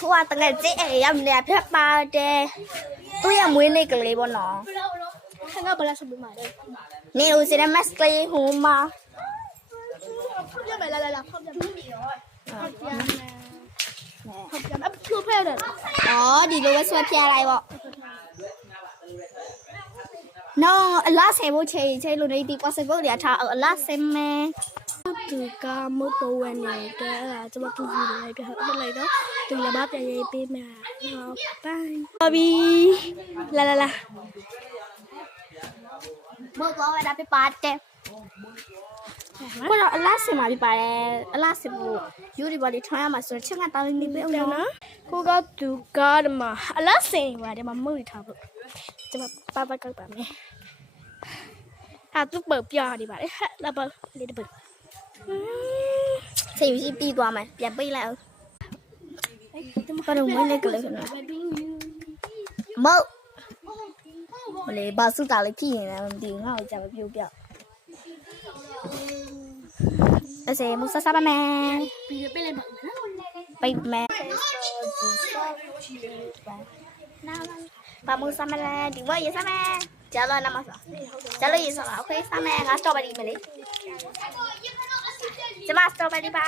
ခုကတကယ်ကြည့်ရမလဲဖြတ်ပါတယ်သူရမွေးနေကလေးပေါ့နော်ခဏဘယ်လားစပမှာလဲနေဦးစရမစကလေးဟိုမှာဖောက်ပြမယ်လာဖောက်ပြမယ်ဖောက်ပြမယ်အဖြိုးဖဲတယ်အော်ဒီလိုပဲဆွဲပြလိုက်ပေါ့နော်အလားဆယ်ဖို့ချိန်လို့နေဒီ possible တွေထားအလားဆယ်မယ်သူကမတော်ဝင်နေတဲ့ကျွန်မတူကြည့်လိုက်ပြဟုတ်လိုက်တော့သူလည်းမပြန်ရေးပေးမှာဟုတ်ပိုင်းပါပြီလာဘောကောဒါပြပါတယ်ကိုတော့အလားဆင်မှာပြပါတယ်အလားဆင်ဖို့ယူဒီဘာလေးထွန်းရမှာဆိုတော့ချက်တောင်းနေပြီအောင်နော်ကိုကသူကားမှာအလားဆင်ပါတယ်မမှုထားဖို့ကျွန်မပါကောက်ပါမယ်ဟာသူเปิดပြနေပါတယ်ဟဲ့လာပါလေးတပုတ်စိတ်ရှိပြီးသွားမယ်ပြန်ပိတ်လိုက်အောင်ကတော့မွေးလေးကလေးခဏမဟုတ်လေဘာစုတာလေးဖြစ်နေတယ်မသိဘူးငါ့ကိုကြာမပြုတ်ပြအဲ့စေမူဆဆပါမယ်ပြီးပိတ်လိုက်ပါပိတ်မယ်ဘာမူဆမလဲဒီဘရစမယ်ကြာလို့နာမဆောကြာလို့ရစလားโอเคစမယ်ငါစတော်ဘယ်ရီမလေးကျမစတော်ဘယ်ရီပါ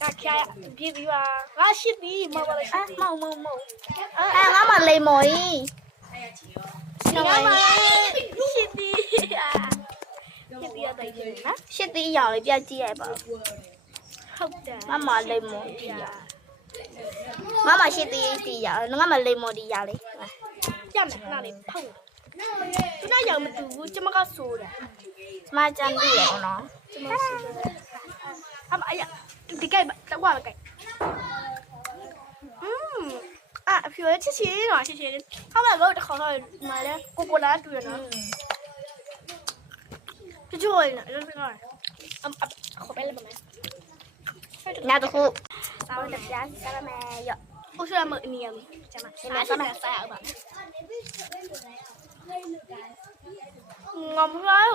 ကချာပြပြီးပါငါရှိပြီမဟုတ်ပါဘူးမောင်ငါမလေးမော်ကြီးရှိပြီဖြစ်ပြီးတော့တယ်နော်ရှစ်သေးရောင်လေးပြကြည့်ရပါဟုတ်တယ်ငါမလေးမော်ဒီရငါမရှိသေးတီးရငါမလေးမော်ဒီရလေးပြမယ်ခဏလေးဖောက်သူကရောင်မတူဘူးကျမကဆိုးတယ်ကျမကြမ်းတူရအောင်နော်ကျမဆိုးတယ်အ呀ဒီကိတော့ဝါကိအဖြူချစ်ချင်တော့ချစ်ချင်ဟာမလို့တခေါက်တော့မာလဲကိုလာတူရနော်ကြိုးရနော်အဲ့ဒါခေါ်ပဲလေမမယ်ငါတို့စောင်းတဲ့ပြားစားမယ်ရောဥစ္စာမအနီယမ်ကျမစားမယ်စားအောင်ပါငါမလား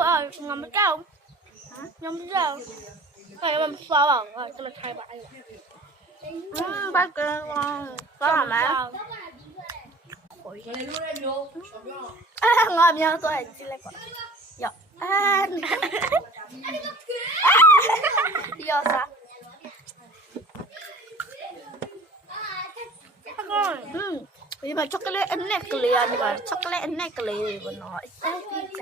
ငါမကြောက်ငါမကြောက်အဲ့ဒါမစားပါဘူးကျမထိုင်ပါအဲ့ဘာကလဲစားမှာဟိုရေငါမြောက်သွားကြည့်လိုက်ပါရောရောစားဒီမှာ chocolate အနက်ကလေးอ่ะဒီမှာ chocolate အနက်ကလေးတွေပေါ့နော်အစားကြီးကြ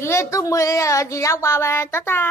ဒီတူမွေးဒီရောက်ပါပဲတတာ